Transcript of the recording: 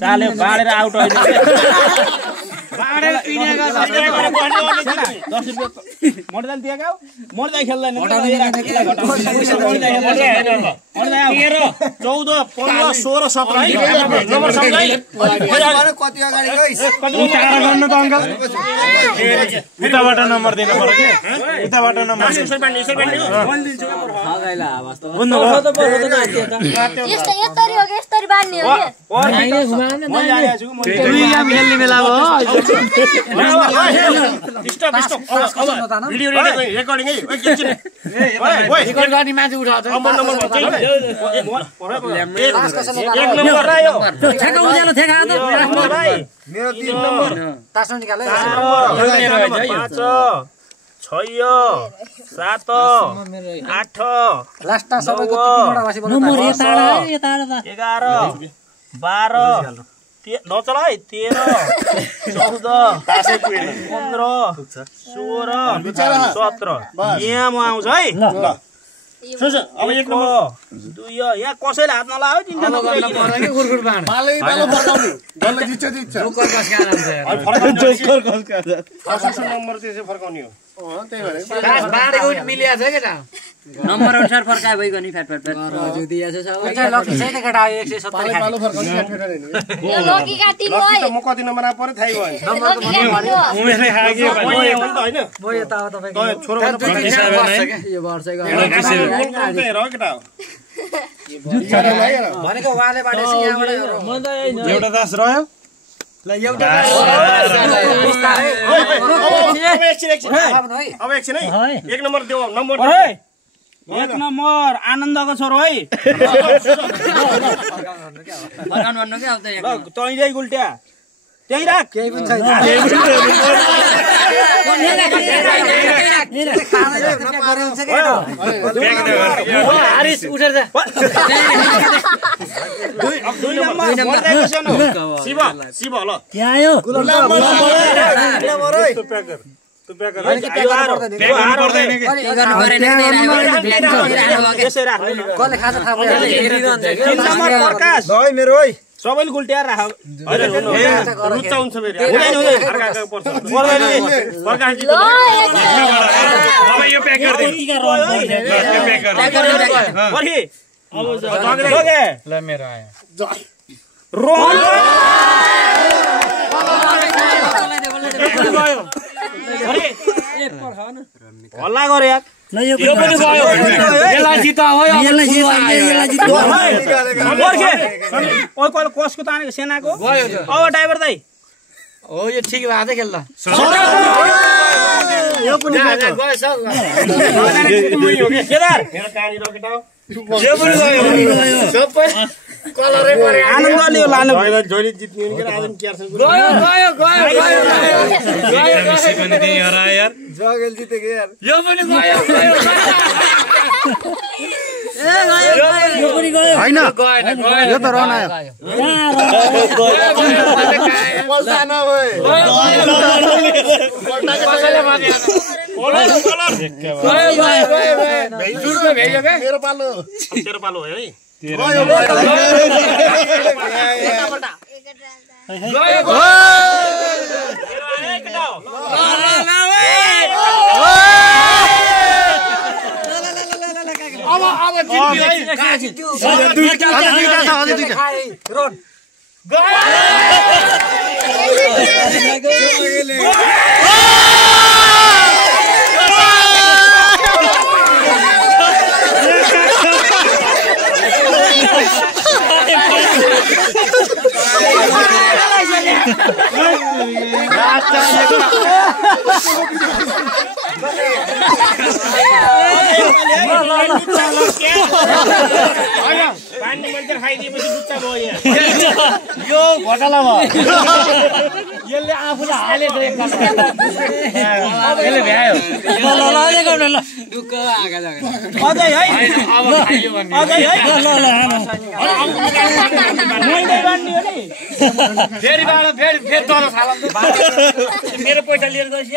साले बाडेर आउट होइन बाडेर पिनेको 10 रुपैयाँ मोटरसाइकल दिएका हो मोटरसाइकल खेल्दैन 14 15 16 17 है नम्बर सम्झाइ कति अगाडि गइस उतार गर्नु त अंकल उताबाट नम्बर दिनु पर्यो के उताबाट नम्बर यसरी बाड्ने मैले दिन्छु के पर्छ हगाइला वास्तव बुझ्नु भयो यस्तरी हो के यस्तरी बाड्ने हो के मैले आएको छु मैले दुईजना खेल्ने बेला हो स्टप भिडियो रेकर्डिङ है रेकर्ड गर्ने मान्छे उठाउँछ नम्बर एक नम्बर आयो ठेका उज्यालो ठेका त मेरो 3 नम्बर तासो निकाले 5 6 7 8 लास्टमा सबैको तिनवटा वासी नम्बर यता 11 12 नचल है 13 14 15 16 17 यहाँ म आउँछ है अब एक नम्बर 2 यहाँ कसैले हात नलायो तिनजना पालै पालो फर्काउने जसले जित्छ जोकर कस गाना हुन्छ नम्बर त्यसै फर्काउने हो त्यही भएर कास बाडेको नि मिलिया छ के त नम्बर अनुसार फर्काए भइगयो नि फ्याट फ्याट जो दिया छ सब अच्छा लकी चाहिँ केटा 170 पालै पालो फर्काउने फेटा नि यो लकी काटिनु है त म कति नम्बर आ परे थाहै भयो नम्बर त उमेरले खागे होइन हैन म यता तपाईको छोरो यो वर्षको भनेको उहाँले बाडेछ यहाँबाट एउटा दास रह्यो ल एउटा अब एकछिन है एक नम्बर देऊ नम्बर एक नम्बर आनन्दको छोरो है फर्काउनु भन्नु के अब त तैँले गुल्ट्या त्यही राख केही पनि छैन हारिस उठेर जा दुई नम्बर शिव शिव ल त्यहाँ आयो यसै राख्नु कसले खाजा थाहा भयो तीन नम्बर प्रकाश है मेरो है सबैले गुल्ट्याएर राख रुचा हुन्छ फेरि प्रकाश अब यो प्याक गर्दिनु ल मेरो आयो हल्ला गरे यार यो पनि गयो यसलाई जिता हो यसलाई जिता कसको तानेको सेनाको अब ड्राइभर दाइ हो यो ठीक भए चाहिँ खेल्दा यो पनि केदार मेरो कहानी रोकेटा यो पनि गयो सबै कलरै परे आनन्दले यो लानु जहिले जित्ने नि के आजम केयर छ गयो पनि त्यही हरायो यार जगेल जितेको यार यो पनि गयो हैन यो त रन आयो पल्टा नभए मेरो पालो तेरो पालो हो है पानी मन्दिर खाइदिएपछि दुच्चा भयो यो घोटाला भयो यसले आफूले हालेछ यसले भ्यायो ल दुःख आगा जागा अझै है अब खाइयो भन्ने अझै है मैले बान्ने हो नि फेरि तल मेरो पैसा लिएर गइस